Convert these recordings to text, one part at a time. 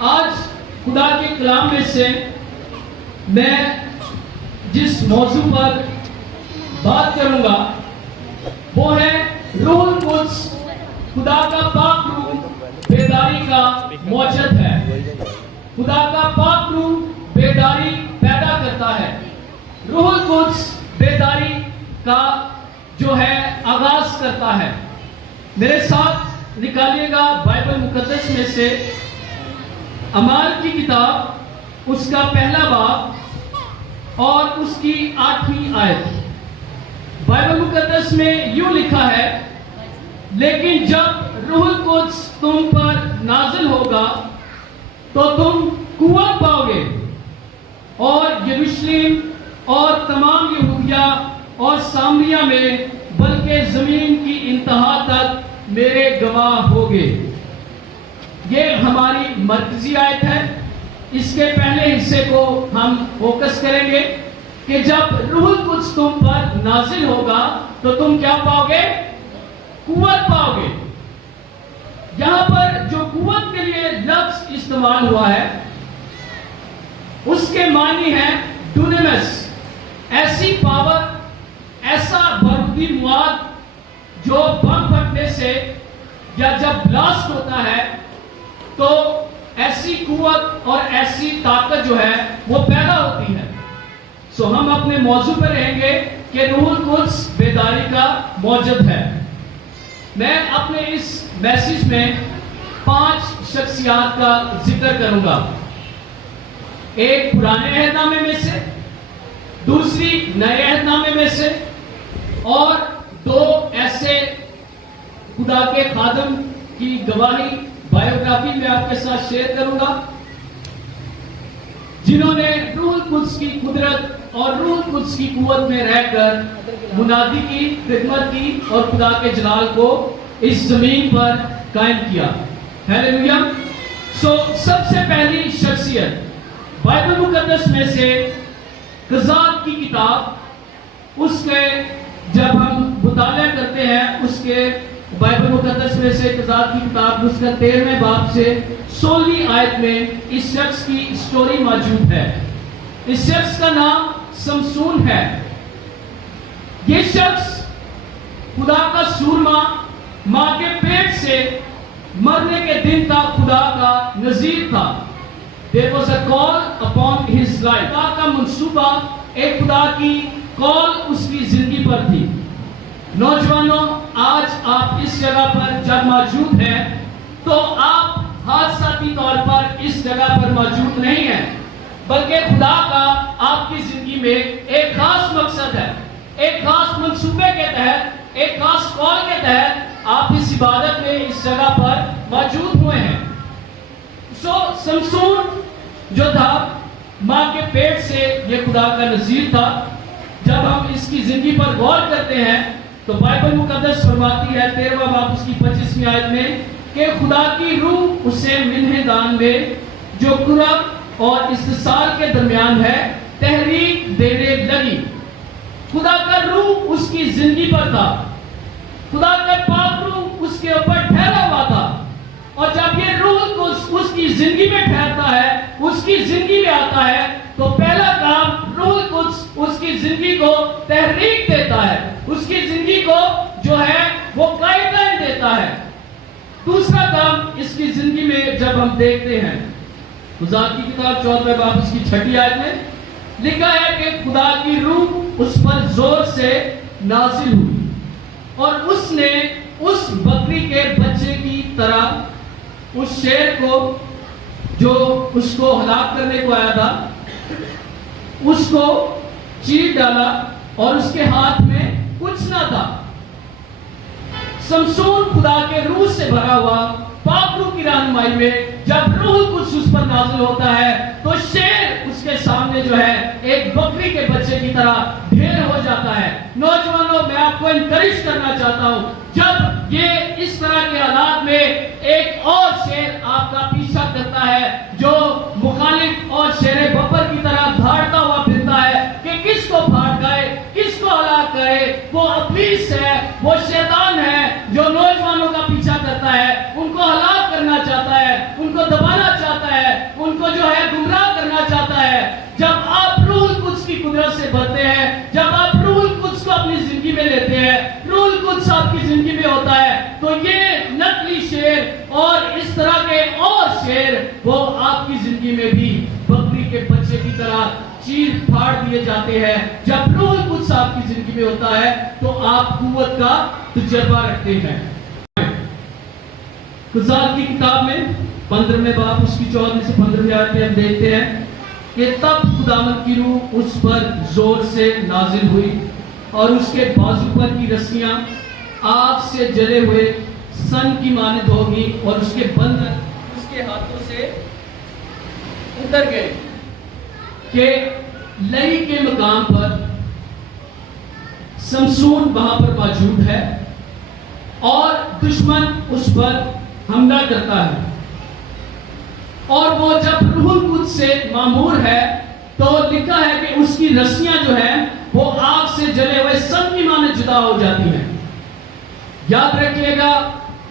آج خدا کے کلام میں سے میں جس موضوع پر بات کروں گا وہ ہے روح القدس خدا کا پاک روح بیداری کا موجد ہے. خدا کا پاک روح بیداری پیدا کرتا ہے. روح القدس بیداری کا جو ہے آغاز کرتا ہے. میرے ساتھ نکالیے گا بائبل مقدس میں سے اعمال کی کتاب اس کا پہلا باب اور اس کی 8ویں آیت. بائبل مقدس میں یوں لکھا ہے، لیکن جب روح القدس تم پر نازل ہوگا تو تم قوت پاؤ گے اور یروشلم اور تمام یہودیہ اور سامریہ میں بلکہ زمین کی انتہا تک میرے گواہ ہوگے. یہ ہماری مرکزی آیت ہے. اس کے پہلے حصے کو ہم فوکس کریں گے کہ جب روح القدس تم پر نازل ہوگا تو تم کیا پاؤ گے؟ قوت پاؤ گے. یہاں پر جو قوت کے لیے لفظ استعمال ہوا ہے اس کے معنی ہے ڈونیمس، ایسی پاور، ایسا بارودی مواد جو بم پھٹنے سے یا جب بلاسٹ ہوتا ہے تو ایسی قوت اور ایسی طاقت جو ہے وہ پیدا ہوتی ہے. سو ہم اپنے موضوع پر رہیں گے کہ روح القدس بیداری کا موجد ہے. میں اپنے اس میسج میں 5 شخصیات کا ذکر کروں گا. ایک پرانے عہد نامے میں سے، دوسری نئے عہد نامے میں سے، اور 2 ایسے خدا کے خادم کی گواہی بائیوگرافی میں آپ کے ساتھ شیئر کروں گا جنہوں نے روح القدس کی قدرت اور روح القدس کی قوت میں رہ کر منادی کی، خدمت کی اور خدا کے جلال کو اس زمین پر قائم کیا. ہیلیلویا. سو سب سے پہلی شخصیت بائبل مقدس میں سے قضات کی کتاب، اس کے جب ہم مطالعہ کرتے ہیں اس کے بائبل مقدس میں سے قضات کی کتاب اس کا 13ویں باب سے 16ویں آیت میں اس شخص کی سٹوری موجود ہے. اس شخص کا نام سمسون ہے. یہ شخص خدا کا سورما، ماں کے پیٹ سے مرنے کے دن تک خدا کا نذیر تھا. There was a call upon his life. خدا کا منصوبہ، ایک خدا کی کال اس کی زندگی پر تھی. نوجوانوں، آج آپ اس جگہ پر جب موجود ہیں تو آپ حادثاتی طور پر اس جگہ پر موجود نہیں ہیں، بلکہ خدا کا آپ کی زندگی میں ایک خاص مقصد ہے. ایک خاص منصوبے کے تحت، ایک خاص کال کے تحت آپ اس عبادت میں اس جگہ پر موجود ہوئے ہیں. سو سمسون جو تھا ماں کے پیٹ سے یہ خدا کا نذیر تھا. جب ہم اس کی زندگی پر غور کرتے ہیں تو بائبل مقدس فرماتی ہے 13واں باب اس کی 25ویں آیت میں کہ خدا کی روح اسے منہ دان میں جو قرب اور استحصال کے درمیان ہے تحریک دینے لگی. خدا کا روح اس کی زندگی پر تھا. خدا کا پاک روح اس کے اوپر ٹھہرا ہوا تھا. اور جب یہ روح اس کی زندگی میں ٹھہرتا ہے، اس کی زندگی میں آتا ہے، تو پہلا کام روح القدس اس کی زندگی کو تحریک دیتا ہے، اس کی زندگی کو جو ہے وہ گائیڈ لائن دیتا ہے. دوسرا کام اس کی زندگی میں جب ہم دیکھتے ہیں قضات کی کتاب 14ویں باب اس کی 6 آیت میں لکھا ہے کہ خدا کی روح اس پر زور سے نازل ہوئی اور اس نے اس بکری کے بچے کی طرح اس شیر کو جو اس کو ہلاک کرنے کو آیا تھا اس کو چیر ڈالا اور اس کے ہاتھ میں کچھ نہ تھا. سمسون خدا کے روح سے بھرا ہوا پاک روح کی رہنمائی میں جب روح القدس اس پر نازل ہوتا ہے تو شیر اس کے سامنے جو ہے ایک بکری کے بچے کی طرح ڈھیر ہو جاتا ہے. نوجوانوں، میں آپ کو انکریج کرنا چاہتا ہوں، جب یہ اس طرح کے حالات میں ایک اور شیر آپ کا پیچھا کرتا ہے جو مخالف اور شیر ببر کی طرح دھاڑتا ہوا پھرتا ہے کہ کس کو پھاڑ گئے، کس کو ہلاک کرے، وہ ابلیس ہے، وہ شیطان ہے جو نوجوانوں کا پیچھا کرتا ہے، ان کو ہلاک کرنا چاہتا ہے، ان کو دبانا چاہتا ہے. قدرت سے بھرتے ہیں، جب آپ روح القدس کو اپنی زندگی میں لیتے ہیں، روح القدس آپ کی زندگی میں ہوتا ہے، تو یہ نقلی شیر اور اس طرح کے اور شیر وہ آپ کی زندگی میں بھی بکری کے بچے کی طرح چیر پھاڑ دیے جاتے ہیں۔ جب روح القدس آپ کی زندگی میں ہوتا ہے تو آپ قوت کا تجربہ رکھتے ہیں۔ قضات کی کتاب میں 15ویں باب اس کی 14 سے 15ویں آیت میں ہم دیکھتے ہیں کہ تب خداوند کی روح اس پر زور سے نازل ہوئی اور اس کے بازو پر کی رسیاں آگ سے جلے ہوئے سن کی مانند ہوگی اور اس کے بندھن اس کے ہاتھوں سے اتر گئے کہ لئی کے مقام پر سمسون وہاں پر موجود ہے اور دشمن اس پر حملہ کرتا ہے، اور وہ جب روح القدس سے معمور ہے تو لکھا ہے کہ اس کی رسیاں جو ہیں وہ آگ سے جلے ہوئے سن کی مانند جدا ہو جاتی ہیں۔ یاد رکھیے گا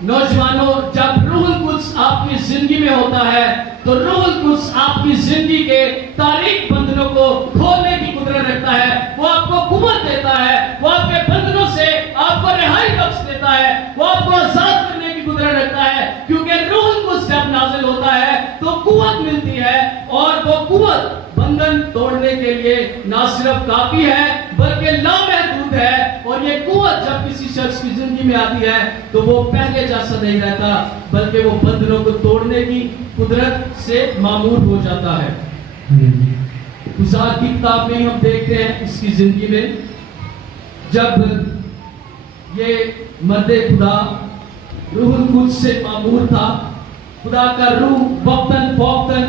نوجوانوں، جب روح القدس آپ کی زندگی میں ہوتا ہے تو روح القدس آپ کی زندگی کے تاریک بندھنوں کو کھولنے کی قدرت رکھتا ہے، وہ آپ کو قوت دیتا ہے، وہ آپ کے بندھنوں سے آپ کو رہائی بخش دیتا ہے، وہ آپ کو آزاد کرنے کی قدرت رکھتا ہے، کیونکہ روح القدس جب نازل ہوتا ہے تو قوت ملتی ہے، اور وہ قوت بندھن توڑنے کے لیے نہ صرف کافی ہے بلکہ لامحدود ہے، اور یہ قوت جب کسی شخص کی زندگی میں آتی ہے تو وہ پہلے جیسا نہیں رہتا بلکہ وہ بندھنوں کو توڑنے کی قدرت سے معمور ہو جاتا ہے۔ قضات کی کتاب میں ہم دیکھتے ہیں اس کی زندگی میں جب یہ مرد خدا روح القدس سے معمور تھا، خدا کا روح وقتاً فوقتاً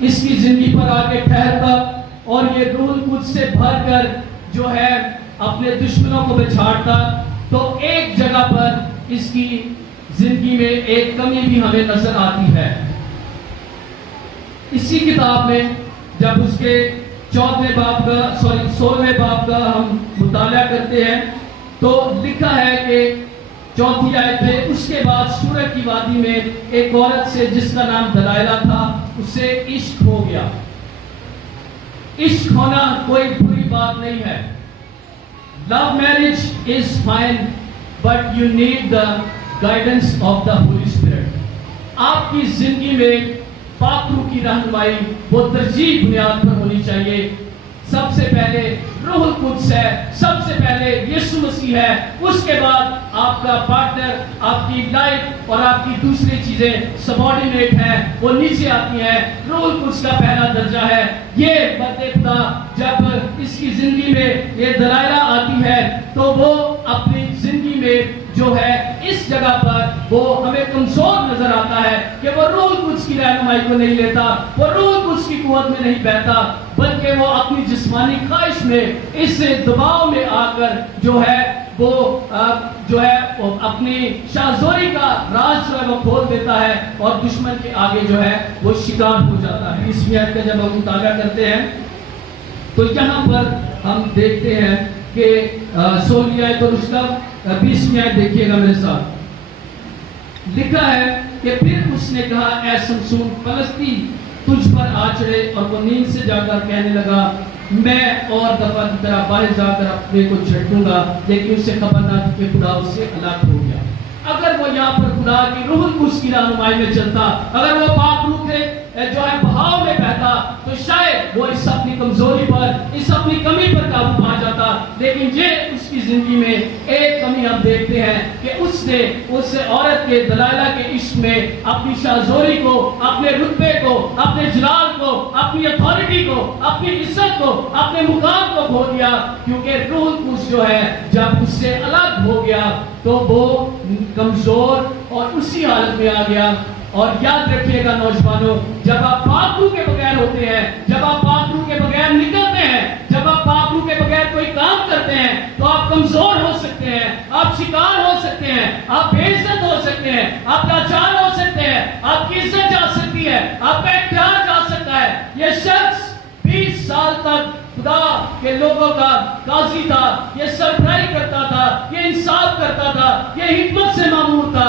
اس کی زندگی پر آ کے ٹھہرتا اور یہ روح القدس سے بھر کر جو ہے اپنے دشمنوں کو بچھاڑتا، تو ایک جگہ پر اس کی زندگی میں ایک کمی بھی ہمیں نظر آتی ہے۔ اسی کتاب میں جب اس کے 16ویں باب کا ہم مطالعہ کرتے ہیں تو لکھا ہے کہ 4 آیت میں اس کے بعد سورہ کی وادی میں ایک عورت سے جس کا نام دلائلہ تھا اسے عشق ہو گیا۔ عشق ہونا کوئی بری بات نہیں ہے۔ Love marriage is fine, but you need the guidance of the Holy Spirit۔ آپ کی زندگی میں پاک روح کی رہنمائی وہ ترجیح بنیاد پر ہونی چاہیے۔ سب سے پہلے روح القدس ہے، سب سے پہلے یسوع مسیح ہے، اس کے بعد آپ کا پارٹنر، آپ کی لائف اور آپ کی دوسری چیزیں سبارڈینیٹ ہیں، وہ نیچے آتی ہیں۔ روح القدس کا پہلا درجہ ہے۔ یہ مرد خدا جب اس کی زندگی میں یہ دلائلہ آتی ہے تو وہ اپنی زندگی میں جو ہے اس جگہ پر وہ ہمیں کمزور نظر آتا ہے کہ وہ روح القدس کی رہنمائی کو نہیں لیتا، وہ روح القدس کی قوت میں نہیں بہتا، بلکہ وہ اپنی جسمانی خواہش میں اس دباؤ میں آ کر جو ہے وہ اپنی شاہزوری کا راز جو ہے وہ کھول دیتا ہے اور دشمن کے آگے جو ہے وہ شکار ہو جاتا ہے۔ اس آیت کا جب ہم مطالعہ کرتے ہیں تو یہاں پر ہم دیکھتے ہیں کہ 16 آیت اور اس کا 20 آیت دیکھیے گا میرے ساتھ۔ لکھا ہے کہ پھر اس نے کہا اے سمسون فلسطی تجھ پر آ چڑھے، اور وہ نیند سے جا کر کہنے لگا میں اور دفعہ کی طرح باہر جا کر اپنے کو جھڑکوں گا، لیکن اس سے خبر نہ تھی کہ خدا اس سے الگ ہو گیا۔ اگر وہ یہاں پر خدا کی روح القدس کی رہنمائی میں چلتا، اگر وہ پاک روح کے جو ہے بہاؤ میں بہتا تو شاید وہ اس اپنی کمزوری پر، اس اپنی کمی پر قابو پا جاتا، لیکن یہ اس کی زندگی میں ایک کمی ہم دیکھتے ہیں کہ اس نے اس عورت کے دلائلہ کے عشق میں اپنی شاہزوری کو، اپنے رتبے کو، اپنے جلال کو، اپنی اتھارٹی کو، اپنی عزت کو، اپنے مقام کو کھو دیا، کیونکہ روح القدس جو ہے جب اس سے الگ ہو گیا تو وہ کمزور اور اسی حالت میں آ گیا۔ اور یاد رکھیے گا نوجوانوں، جب آپ پاک روح کے بغیر ہوتے ہیں، جب آپ پاک روح کے بغیر نکلتے ہیں، جب آپ پاک روح کے بغیر کوئی کام کرتے ہیں تو آپ کمزور ہو سکتے ہیں، آپ شکار ہو سکتے ہیں، آپ بے عزت ہو سکتے ہیں، آپ لاچار ہو سکتے ہیں، آپ کی عزت جا سکتی ہے، آپ کا اختیار جا سکتا ہے۔ یہ شخص 20 سال تک خدا کے لوگوں کا قاضی تھا، یہ سربراہی کرتا تھا، یہ انصاف کرتا تھا، یہ حکمت سے مامور تھا،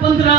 15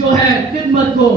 جو ہے خدمت کو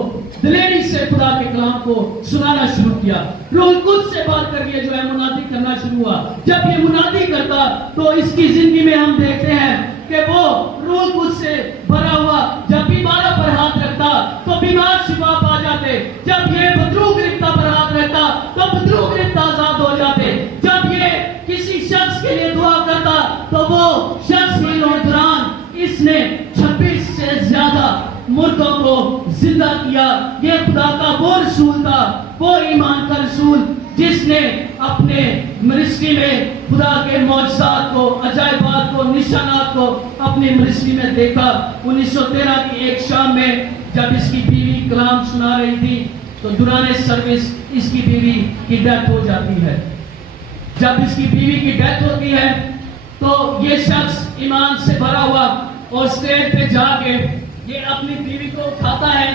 دلیری سے خدا کے کلام کو سنانا شروع کیا. روح القدس سے بات کر کے جو ہے منادی کرنا شروع ہوا. جب یہ منادی کرتا تو اس کی زندگی میں ہم دیکھتے ہیں کہ وہ روح القدس سے بھرا ہوا جب بیماروں پر ہاتھ رکھتا تو بیمار شفا پا جاتے. جب یہ بدروح گرفتہ پر ہاتھ رکھتا تو بدروح گرفتہ آزاد ہو جاتے. جب یہ کسی شخص کے لیے دعا کرتا تو وہ شخص کے دوران اس نے 26 سے زیادہ مردوں کو زندہ کیا. یہ خدا کا وہ رسول تھا, وہ ایمان کا رسول جس نے اپنے منسٹری میں خدا کے معجزات کو, عجائبات کو, نشانات کو اپنی منسٹری میں دیکھا. 1913 کی ایک شام میں جب اس کی بیوی کلام سنا رہی تھی تو دوران سروس اس کی بیوی کی ڈیتھ ہو جاتی ہے. جب اس کی بیوی کی ڈیتھ ہوتی ہے تو یہ شخص ایمان سے بھرا ہوا اور اسٹیج پہ جا کے یہ اپنی بیوی کو اٹھاتا ہے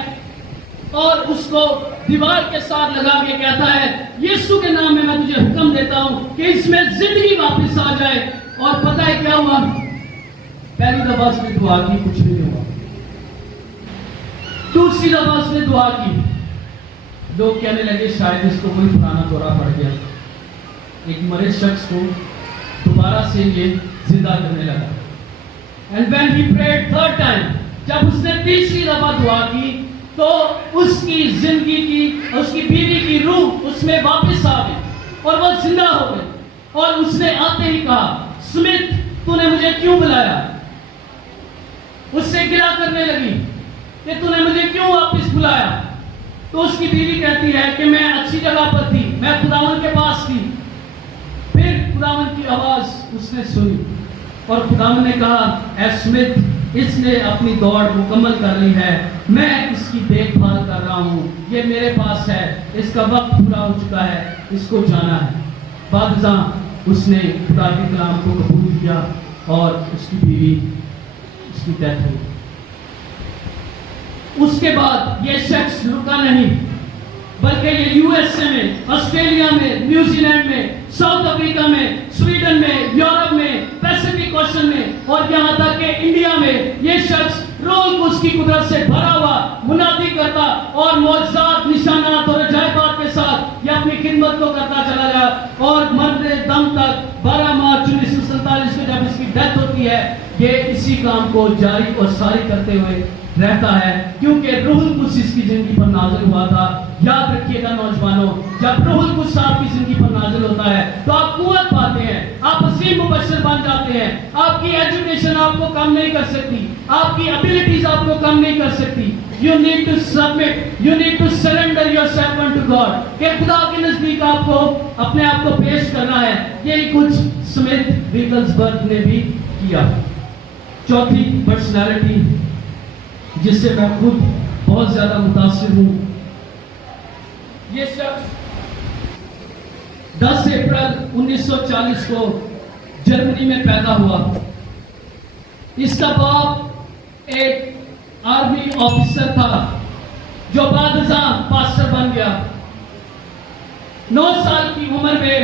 اور اس کو دیوار کے ساتھ لگا کے کہتا ہے, یسوع کے نام میں تجھے حکم دیتا ہوں کہ اس میں زندگی واپس آ جائے. اور پتہ ہے کیا ہوا؟ پہلی دفعہ اس نے دعا کی, کچھ بھی نہیں ہوا. دوسری دفعہ اس نے دعا کی, لوگ کہنے لگے شاید اس کو کوئی پرانا دورہ پڑ گیا. ایک مرے شخص کو دوبارہ سے یہ زندہ کرنے لگا. And when he prayed third time, جب اس نے تیسری دفعہ دعا کی تو اس کی زندگی کی, اس کی بیوی کی روح اس میں واپس آ گئی اور وہ زندہ ہو گئی. اور اس نے آتے ہی کہا, سمتھ تو نے مجھے کیوں بلایا؟ اس سے گلا کرنے لگی کہ تو نے مجھے کیوں واپس بلایا؟ تو اس کی بیوی کہتی ہے کہ میں اچھی جگہ پر تھی, میں خداوند کے پاس تھی. پھر خداوند کی آواز اس نے سنی اور خداوند نے کہا, اے سمتھ, اس نے اپنی دوڑ مکمل کر لی ہے, میں اس کی دیکھ بھال کر رہا ہوں, یہ میرے پاس ہے, اس کا وقت پورا ہو چکا ہے, اس کو جانا ہے. بعد ازاں اس نے خدا کے کلام کو قبول کیا اور اس کی بیوی, اس کی ڈیتھ ہوئی. اس کے بعد یہ شخص رکا نہیں بلکہ یہ یو ایس اے میں, آسٹریلیا میں, نیوزی لینڈ میں, ساؤتھ افریقہ میں, سویڈن میں, یورپ میں, پیسفک اوشن میں اور یہاں تک کہ انڈیا میں یہ شخص روح القدس کی قدرت سے بھرا ہوا منادی کرتا اور معجزات, نشانات اور عجائبات کے ساتھ یہ اپنی خدمت کو کرتا چلا گیا. اور مرتے دم تک 12 مارچ 1947 کو جب اس کی ڈیتھ ہوتی ہے یہ اسی کام کو جاری اور ساری کرتے ہوئے رہتا ہے, کیونکہ روح القدس اس کی زندگی پر نازل ہوا تھا. یاد رکھیے گا نوجوانوں, جب روح القدس آپ کی زندگی پر نازل ہوتا ہے تو آپ قوت پاتے ہیں, آپ عظیم مبشر بن جاتے ہیں. آپ کی ایجوکیشن آپ کو کم نہیں کر سکتی, آپ کی ابیلٹیز آپ کو کم نہیں کر سکتی. You need to submit, you need to surrender yourself unto God. کہ خدا کے نزدیک آپ کو اپنے آپ کو پیش کرنا ہے. یہی کچھ سمتھ ویگلسبرگ نے بھی کیا. چوتھی پرسنالٹی جس سے میں خود بہت زیادہ متاثر ہوں, یہ شخص 10 اپریل 1940 کو جرمنی میں پیدا ہوا. اس کا باپ ایک آرمی آفیسر تھا جو بعد ازاں پاسٹر بن گیا. 9 سال کی عمر میں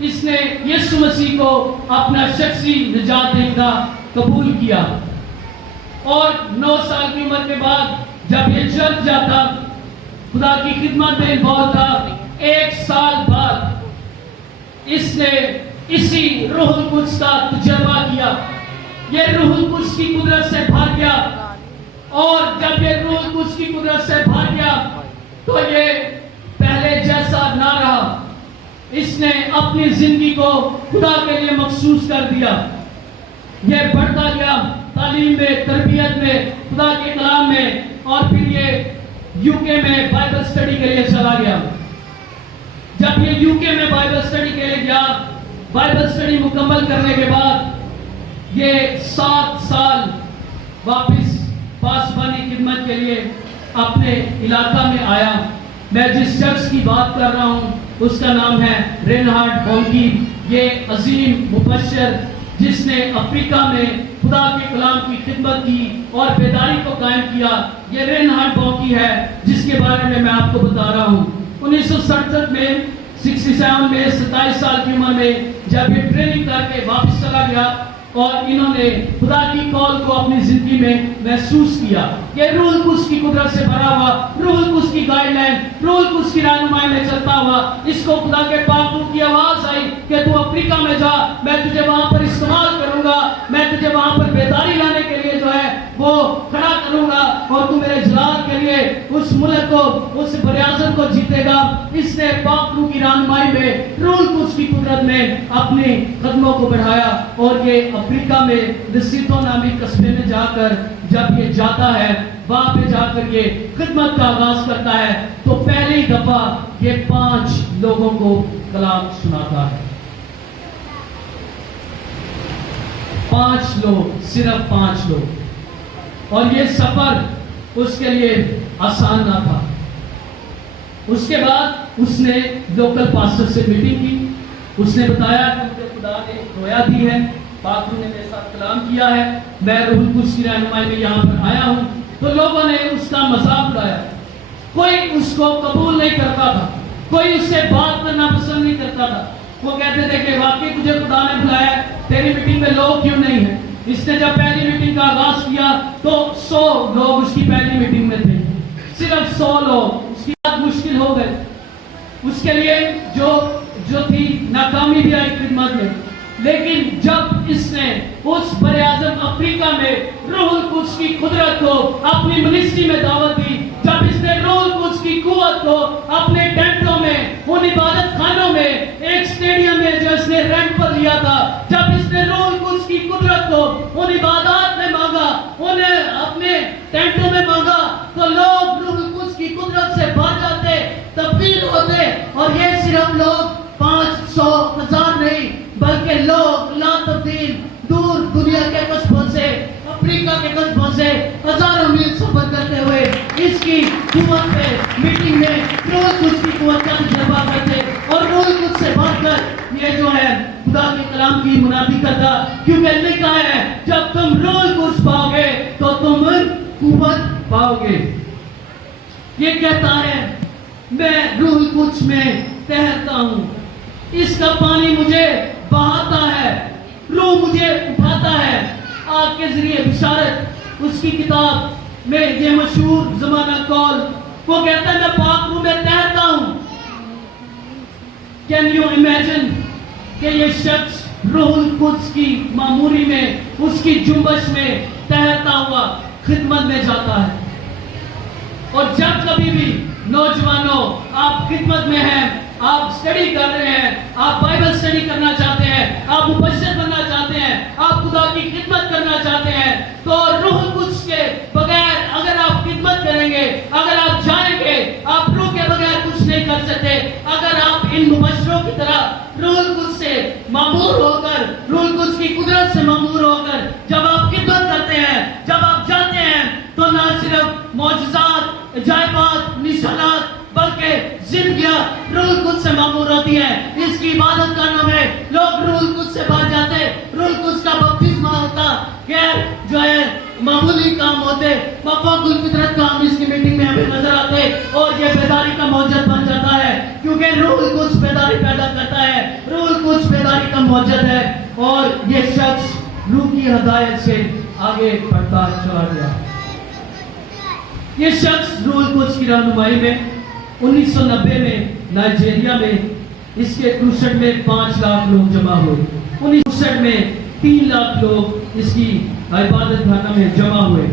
اس نے یسوع مسیح کو اپنا شخصی نجات دہندہ قبول کیا اور 9 سال کی عمر کے بعد جب یہ چرچ جاتا, خدا کی خدمت میں انوالو تھا, 1 سال بعد اس نے اسی روح القدس کا تجربہ کیا. یہ روح القدس کی قدرت سے بھر گیا اور جب یہ روح القدس کی قدرت سے بھر گیا تو یہ پہلے جیسا نہ رہا. اس نے اپنی زندگی کو خدا کے لیے مخصوص کر دیا. یہ بڑھتا گیا تعلیم میں, تربیت میں, خدا کے کلام میں, اور پھر یہ یو کے میں بائبل سٹڈی کے لیے چلا گیا. جب یہ یو کے میں بائبل سٹڈی کے لیے گیا, بائبل سٹڈی مکمل کرنے کے بعد یہ 7 سال واپس پاسبانی خدمت کے لیے اپنے علاقہ میں آیا. میں جس شخص کی بات کر رہا ہوں اس کا نام ہے رینہارڈ بونکی. یہ عظیم مبشر جس نے افریقہ میں خدا کے کلام کی خدمت کی اور بیداری کو قائم کیا, یہ رینہارڈ بونکی ہے جس کے بارے میں آپ کو بتا رہا ہوں. 1967 میں 67 میں 27 سال کی عمر میں جب یہ ٹریننگ کر کے واپس چلا گیا اور انہوں نے خدا کی کال کو اپنی زندگی میں محسوس کیا کہ روح القدس کی قدرت سے بھرا ہوا، روح القدس کی گائیڈ لائن، روح القدس کی رہنمائی میں چلتا ہوا، اس کو خدا کے پاک روح کی آواز آئی کہ تو افریقہ میں جا، میں تجھے وہاں پر استعمال کروں گا، میں تجھے وہاں پر بیداری لانے کے لیے جو ہے وہ کھڑا کروں گا، اور تو میرے جلال کے لیے اس ملک کو، اس بریاضت کو جیتے گا۔ اس نے پاک روح کی رہنمائی میں، روح القدس کی قدرت میں اپنے قدموں کو بڑھایا، اور یہ افریقہ میں لسیتو نامی قصبے میں جا کر جب یہ جاتا ہے، وہاں پہ جا کر یہ خدمت کا آغاز کرتا ہے، تو پہلی دفعہ یہ 5 لوگوں کو کلام سناتا ہے۔ 5 لوگ، صرف 5 لوگ، اور یہ سفر اس کے لیے آسان نہ تھا۔ اس کے بعد اس نے لوکل پاسٹر سے میٹنگ کی، اس نے بتایا کہ مجھے خدا نے رویا دی ہے، پاک روح نے میرے ساتھ کلام کیا ہے، میں روح القدس کی رہنمائی میں یہاں پر آیا ہوں۔ تو لوگوں نے اس کا مذاق اڑایا، کوئی اس کو قبول نہیں کرتا تھا، کوئی اس سے بات کرنا پسند نہیں کرتا تھا۔ وہ کہتے تھے کہ واقعی تجھے خدا نے بلایا، تیری میٹنگ میں لوگ کیوں نہیں ہیں؟ اس نے جب پہلی میٹنگ کا آغاز کیا تو 100 لوگ اس کی پہلی میٹنگ میں تھے، صرف 100 لوگ۔ اس کی بات مشکل ہو گئی، اس کے لیے جو تھی ناکامی بھی آئی خدمت میں، لیکن جب اس نے اس براعظم افریقہ میں روح القدس کی قدرت کو اپنی منسٹری میں دعوت دی، جب اس نے روح القدس کی قوت کو اپنے ٹینٹوں میں، ان عبادت خانوں میں، ایک سٹیڈیم میں جو اس نے رینٹ پر لیا تھا، جب اس نے روح القدس کی قدرت کو ان عبادات میں مانگا، انہیں اپنے ٹینٹوں میں مانگا، تو لوگ روح القدس کی قدرت سے بھر جاتے، تبدیل ہوتے۔ اور یہ صرف لوگ 500 ہزار نہیں، بلکہ لوگ لا تبدیل دور دنیا کے قصبوں سے، افریقہ کے قصبوں سے ہزاروں میل سفر کرتے ہوئے اس کی قوت پہ میٹنگ میں روح القدس کی قوت کا تجربہ کرتے، اور روح القدس سے بڑھ کر یہ جو ہے خدا کے کلام کی منادی کرتا، کیونکہ لکھا ہے جب تم روح القدس پاؤ گے تو تم قوت پاؤ گے۔ یہ کہتا ہے میں روح القدس میں تیرتا ہوں، اس کا پانی مجھے بہاتا ہے، روح مجھے اٹھاتا ہے۔ آگ کے ذریعے بشارت اس کی کتاب میں یہ مشہور زمانہ کال، وہ کہتا ہے میں پاک روح میں تیرتا ہوں۔ کین یو امیجن کہ یہ شخص روح القدس کی معموری میں، اس کی جنبش میں تیرتا ہوا خدمت میں جاتا ہے۔ اور جب کبھی بھی نوجوانوں آپ خدمت میں ہیں، آپ سٹڈی کر رہے ہیں، آپ بائبل سٹڈی کرنا چاہتے ہیں، آپ مبشر بننا چاہتے ہیں، آپ خدا کی خدمت کرنا چاہتے ہیں، تو روح القدس کے بغیر اگر آپ خدمت کریں گے، اگر آپ جائیں گے، آپ روح کے بغیر کچھ نہیں کر سکتے۔ اگر آپ ان مبشروں کی طرح روح القدس سے معمور ہو کر، روح القدس کی قدرت سے معمور ہو کر جب آپ خدمت کرتے ہیں، جب آپ جاتے ہیں، تو نہ صرف معجزات، عجائبات، نشانات، بلکہ زندگیاں روح القدس سے معمور ہوتی ہیں۔ اس کی عبادت کرنے میں لوگ روح القدس سے بھر جاتے، روح القدس کا بپتسمہ ہوتا، غیر جو ہے معمولی کام ہوتے، مفعول الفطرت کام اس کی میٹنگ میں ہمیں نظر آتے، اور یہ بیداری کا موجد بن جاتا ہے، کیونکہ روح القدس بیداری پیدا کرتا ہے، روح القدس بیداری کا موجد ہے۔ اور یہ شخص روح کی ہدایت سے آگے بڑھتا چلا گیا۔ یہ شخص روح القدس کی رہنمائی میں 1990 میں نائجیریا میں اس کے کروسڈ میں 5 لاکھ لوگ جمع ہوئے۔ 1960 میں 3 لاکھ لوگ اس کی عبادت خانہ میں جمع ہوئے،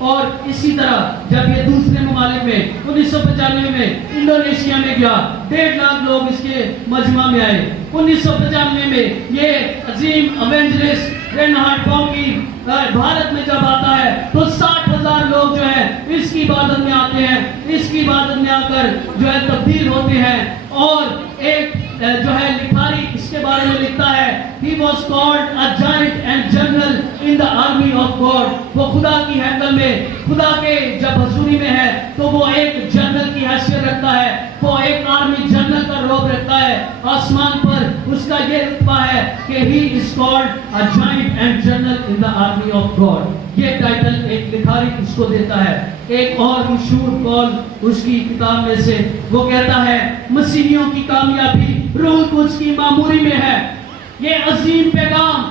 اور اسی طرح جب یہ دوسرے ممالک میں 1995 میں انڈونیشیا میں گیا، 1.5 لاکھ لوگ اس کے مجمع میں آئے۔ 1995 میں یہ عظیم ایونجلسٹ رینہارڈ بونکی بھارت میں جب آتا ہے تو 60,000 لوگ جو ہے اس کی عبادت میں آتے ہیں، اس کی عبادت میں آ کر جو ہے تبدیل ہوتے ہیں۔ اور ایک جو ہے لکھاری اس کے بارے میں لکھتا ہے he was called a giant and general in the army of God۔ وہ خدا کی ہیکل میں، خدا کے جب حضوری میں ہے تو وہ ایک جنرل کی حیثیت رکھتا ہے، وہ ایک آرمی جنرل کا روب رکھتا ہے۔ آسمان پر اس کا یہ رتبہ ہے کہ he is called a giant and general in the army of God۔ یہ ٹائٹل ایک لکھاری اس کو دیتا ہے۔ ایک اور مشہور قول اس کی کتاب میں سے وہ کہتا ہے مسیحیوں کی کامیابی روح القدس کی معموری میں ہے۔ یہ عظیم پیغام